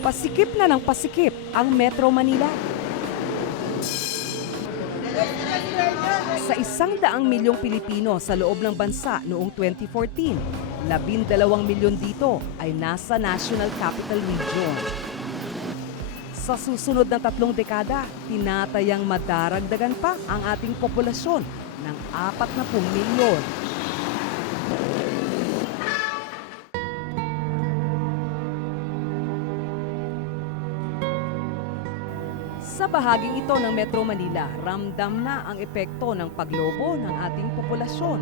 Pasikip na ng pasikip ang Metro Manila. Sa 100 milyong Pilipino sa loob ng bansa noong 2014, 12 milyon dito ay nasa National Capital Region. Sa susunod na 3 dekada, tinatayang madaragdagan pa ang ating populasyon ng 40 milyon. Sa bahaging ito ng Metro Manila, ramdam na ang epekto ng paglobo ng ating populasyon.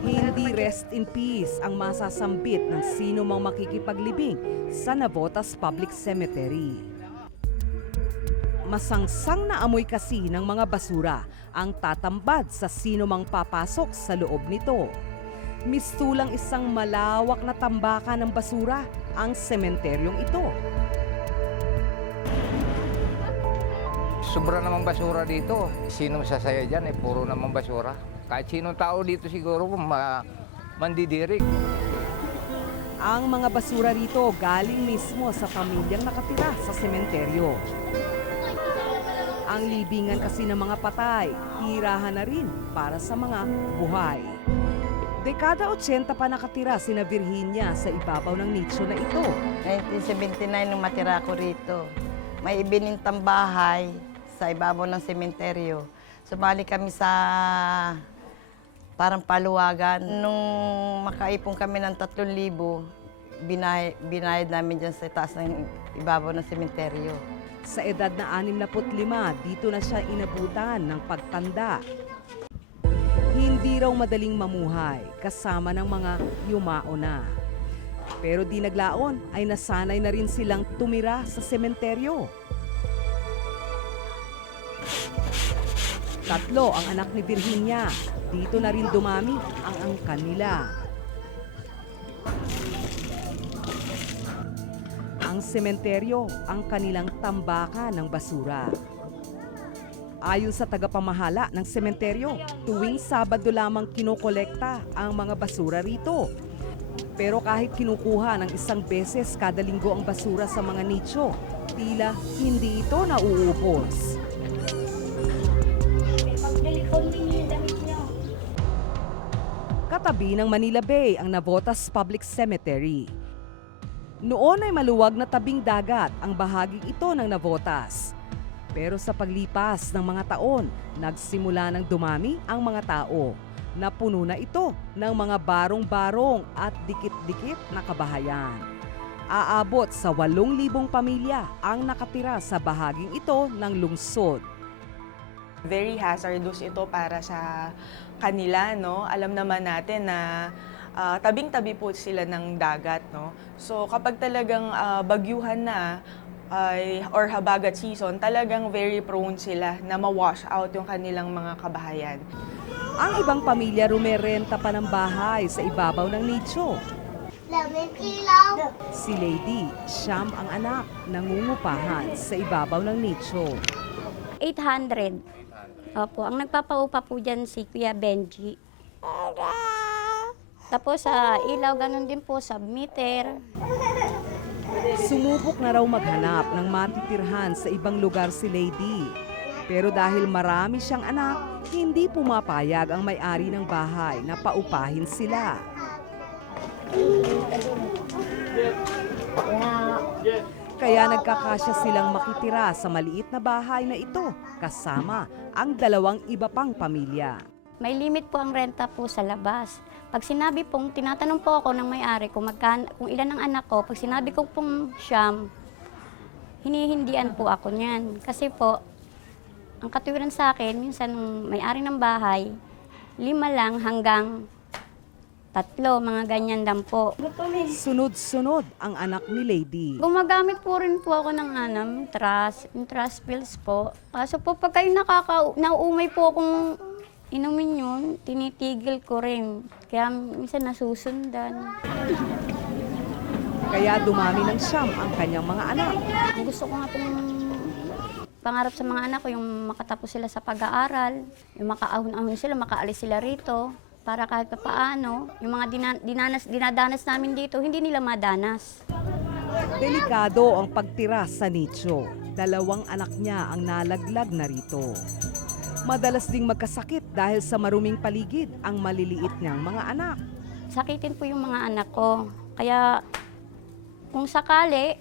Hindi rest in peace ang masasambit ng sino mang makikipaglibing sa Navotas Public Cemetery. Masangsang na amoy kasi ng mga basura ang tatambad sa sino mang papasok sa loob nito. Mistulang isang malawak na tambakan ng basura ang sementeryong ito. Sobra namang basura dito. Sinong sasaya dyan, puro namang basura. Kahit sinong tao dito siguro mandidirik. Ang mga basura rito galing mismo sa pamilyang nakatira sa sementeryo. Ang libingan kasi ng mga patay, tirahan na rin para sa mga buhay. Dekada 80 pa nakatira sina Virginia sa ibabaw ng nicho na ito. 1979 nung matira ako rito. May ibinintang bahay sa ibabaw ng sementeryo. Sumali kami sa parang paluwagan. Nung makaipon kami ng 3,000, binayad namin dyan sa taas ng ibabaw ng sementeryo. Sa edad na 65, dito na siya inabutan ng pagtanda. Hindi raw madaling mamuhay kasama ng mga yumao na. Pero di naglaon ay nasanay na rin silang tumira sa sementeryo. 3 ang anak ni Virginia. Dito na rin dumami ang angkan nila. Ang sementeryo ang kanilang tambakan ng basura. Ayon sa tagapamahala ng sementeryo, tuwing Sabado lamang kinokolekta ang mga basura rito. Pero kahit kinukuha ng 1 beses kada linggo ang basura sa mga nicho, tila hindi ito nauubos. Katabi ng Manila Bay ang Navotas Public Cemetery. Noon ay maluwag na tabing dagat ang bahaging ito ng Navotas. Pero sa paglipas ng mga taon, nagsimula ng dumami ang mga tao. Napuno na ito ng mga barong-barong at dikit-dikit na kabahayan. Aabot sa 8,000 pamilya ang nakatira sa bahaging ito ng lungsod. Very hazardous ito para sa kanila, no? Alam naman natin na tabing-tabi po sila ng dagat, no? So kapag talagang bagyuhan na, or habagat season, talagang very prone sila na ma-wash out yung kanilang mga kabahayan. Ang ibang pamilya rumerenta pa ng bahay sa ibabaw ng nicho. Si Lady, siyam ang anak, nangungupahan sa ibabaw ng nicho. 800. Opo, ang nagpapaupa po dyan si Kuya Benji. Tapos sa ilaw, ganun din po, submeter. Sumubok na raw maghanap ng matitirhan sa ibang lugar si Lady. Pero dahil marami siyang anak, hindi pumapayag ang may-ari ng bahay na paupahin sila. Kaya nagkakasya silang makitira sa maliit na bahay na ito kasama ang 2 iba pang pamilya. May limit po ang renta po sa labas. Pag sinabi pong, tinatanong po ako ng may-ari kung ilan ang anak ko, pag sinabi ko pong siyam, hinihindian po ako niyan. Kasi po, ang katuwiran sa akin, minsan may-ari ng bahay, 5 lang hanggang 3, mga ganyan lang po. Sunod-sunod ang anak ni Lady. Gumagamit po rin po ako ng yung trust pills po. Kaso po pagka nauumay po akong inumin yun, tinitigil ko rin. Kaya minsan nasusundan. Kaya dumami ng siyam ang kanyang mga anak. Ang gusto ko nga pong pangarap sa mga anak ko, yung makatapos sila sa pag-aaral, yung makaahon-ahon sila, makaalis sila rito. para kahit pa paano, yung mga dinadanas namin dito, hindi nila madanas. Delikado ang pagtira sa nicho. 2 anak niya ang nalaglag na rito. Madalas ding magkasakit dahil sa maruming paligid ang maliliit niyang mga anak. Sakitin po yung mga anak ko. Kaya kung sakali,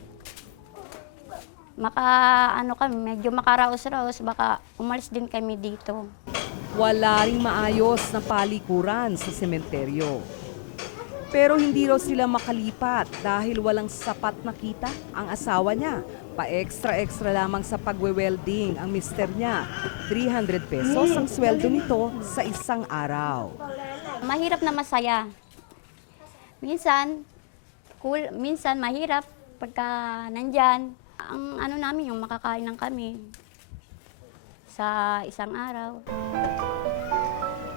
medyo makaraos-raos, baka umalis din kami dito. Wala ring maayos na palikuran sa sementeryo. Pero hindi raw sila makalipat dahil walang sapat na kita ang asawa niya. Pa-extra-extra lamang sa pagwe-welding ang mister niya. 300 pesos ang sweldo nito sa isang araw. Mahirap na masaya. Minsan, minsan mahirap pagka nandyan. Ang ano namin, yung makakain ng kami sa isang araw.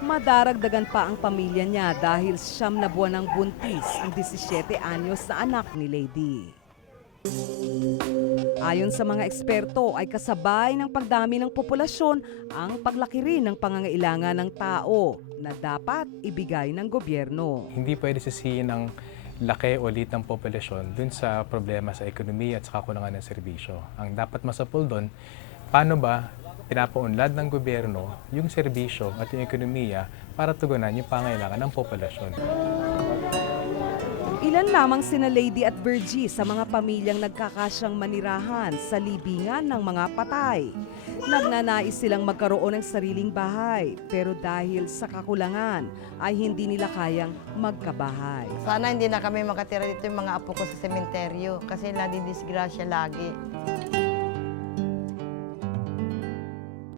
Madaragdagan pa ang pamilya niya dahil 9 na buwan ng buntis ang 17 anyos na anak ni Lady. Ayon sa mga eksperto ay kasabay ng pagdami ng populasyon ang paglaki rin ng pangangailangan ng tao na dapat ibigay ng gobyerno. Hindi pwede sisihin ang laki o liit ng populasyon dun sa problema sa ekonomiya at sa kakulangan ng serbisyo. Ang dapat masapul doon, paano ba pinapaunlad ng gobyerno yung serbisyo at yung ekonomiya para tugunan yung pangailangan ng populasyon. Ilan lamang sina Lady at Virgie sa mga pamilyang nagkakasyang manirahan sa libingan ng mga patay. Nagnanais silang magkaroon ng sariling bahay, pero dahil sa kakulangan ay hindi nila kayang magkabahay. Sana hindi na kami makatira dito yung mga apo ko sa sementeryo kasi nadidisgrasya lagi.